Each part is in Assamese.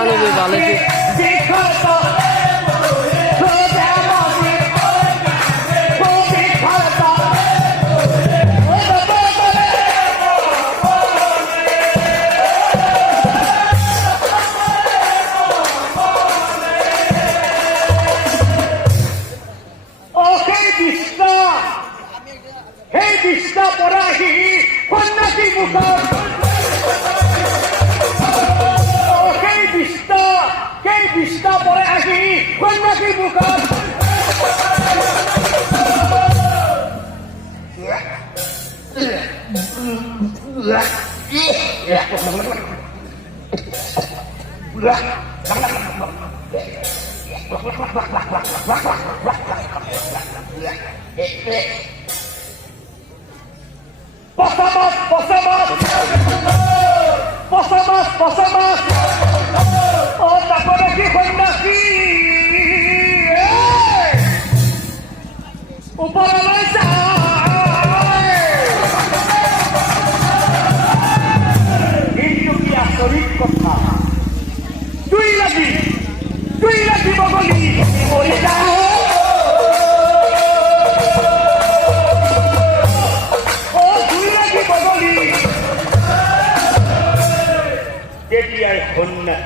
99 ভালো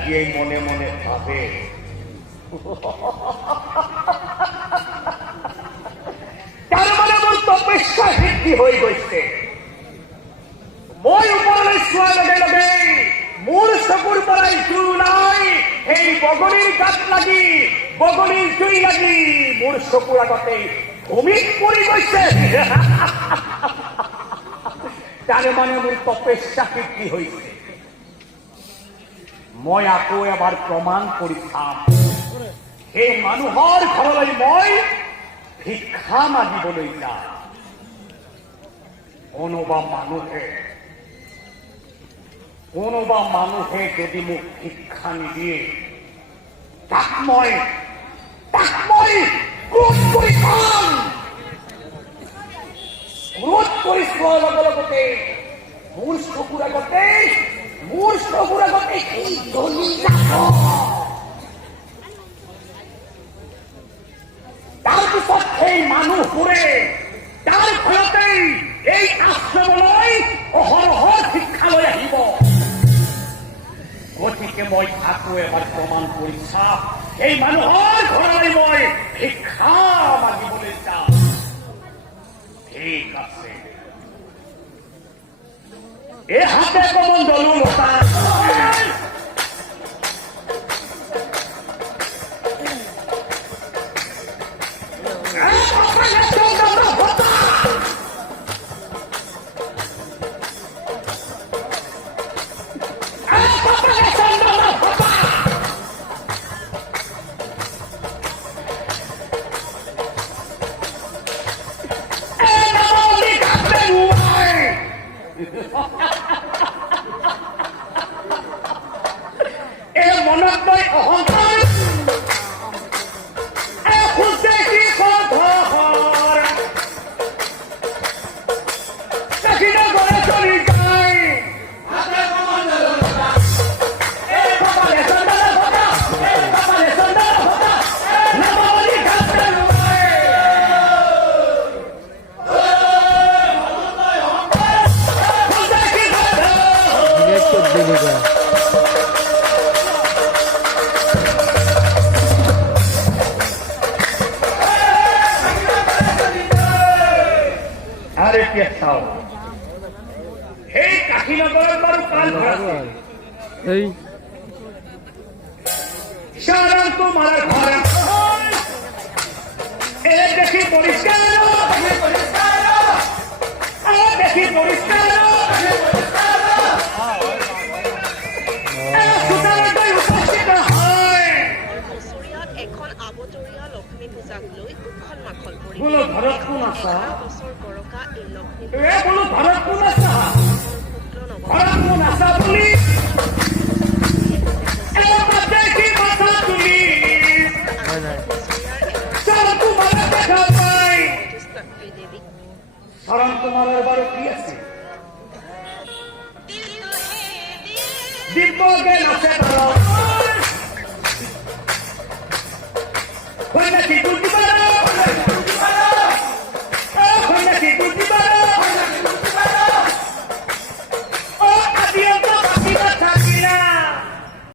কি মনে মনে ভাবে তাৰ মানে মোৰ তপস্যা সিদ্ধি হৈ গৈছে মই ওপৰলৈ চোৱাৰ লগে লগে মোৰ চকুৰ পৰাই জুই ওলাই সেই বগলীৰ গাত লাগি বগলীৰ জুই লাগি মোৰ চকুৰ আগতে ভূমিত পৰি গৈছে তাৰ মানে মোৰ তপস্যা সিদ্ধি হৈছে মই আকৌ এবাৰ প্ৰমাণ কৰি চাম সেই মানুহৰ ঘৰলৈ মই ভিক্ষা মাগিবলৈ যাম কোনোবা মানুহে যদি মোক ভিক্ষা নিদিয়ে তাক মই ক্ৰোধ কৰি চাম ক্ৰোধ কৰি চোৱাৰ লগে লগতে মোৰ চকুৰ আগতে এই ধনী তাৰপিছত সেই মানুহবোৰে তাৰ ঘৰতেই এই আশ্ৰমলৈ অহৰহ শিক্ষা লৈ আহিব গতিকে মই আকৌ এবাৰ প্ৰমাণ কৰি চাম এই মানুহৰ ঘৰলৈ মই শিক্ষা মাগিবলৈ যাম ঠিক আছে এই হাতে কমন দলু লতা সন্ন্যাসী